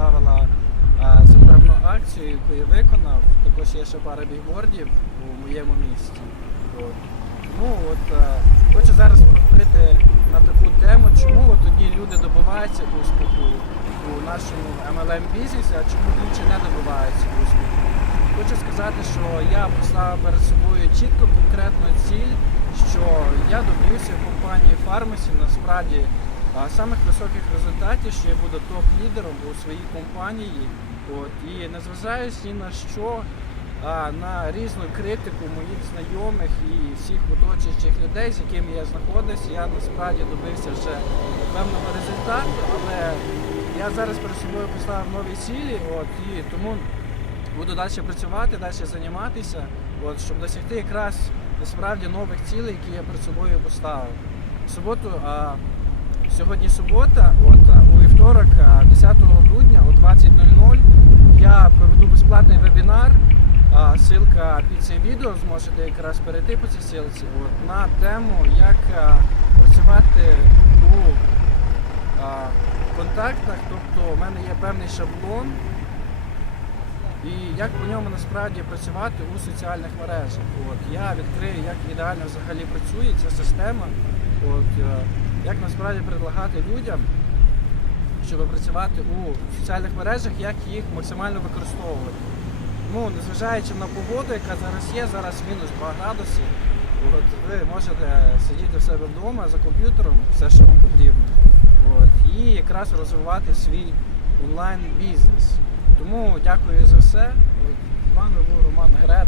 поставила а, за певну акцію, яку я виконав. Також є ще пара бігбордів у моєму місті. От. Тому от, е, хочу зараз поговорити на таку тему, чому от одні люди добиваються успіху у нашому MLM бізнесі, а чому інші не добиваються успіху. Хочу сказати, що я поставив перед собою чітко конкретну ціль, що я доб'юся компанії Pharmacy насправді самих високих результатів, що я буду топ-лідером у своїй компанії. От, і незважаючи ні на що, а, на різну критику моїх знайомих і всіх оточуючих людей, з якими я знаходився, я насправді добився вже певного результату, але я зараз перед собою поставив нові цілі, от, і тому буду далі працювати, далі займатися, от, щоб досягти якраз насправді нових цілей, які я перед собою поставив. В суботу, а, сьогодні субота, от, у вівторок, 10 грудня о 20.00 я проведу безплатний вебінар. А, Ссылка під цим відео зможете якраз перейти по цій ссылці от, на тему, як працювати у а, контактах. Тобто в мене є певний шаблон, і як по ньому насправді працювати у соціальних мережах. От, я відкрию, як ідеально взагалі працює ця система, от, е, як насправді предлагати людям, щоб працювати у соціальних мережах, як їх максимально використовувати. Ну, незважаючи на погоду, яка зараз є, зараз мінус 2 градуси. От, ви можете сидіти в себе вдома за комп'ютером, все, що вам потрібно. От, і якраз розвивати свій онлайн бізнес. Тому дякую за все. От, З вами був Роман Грет.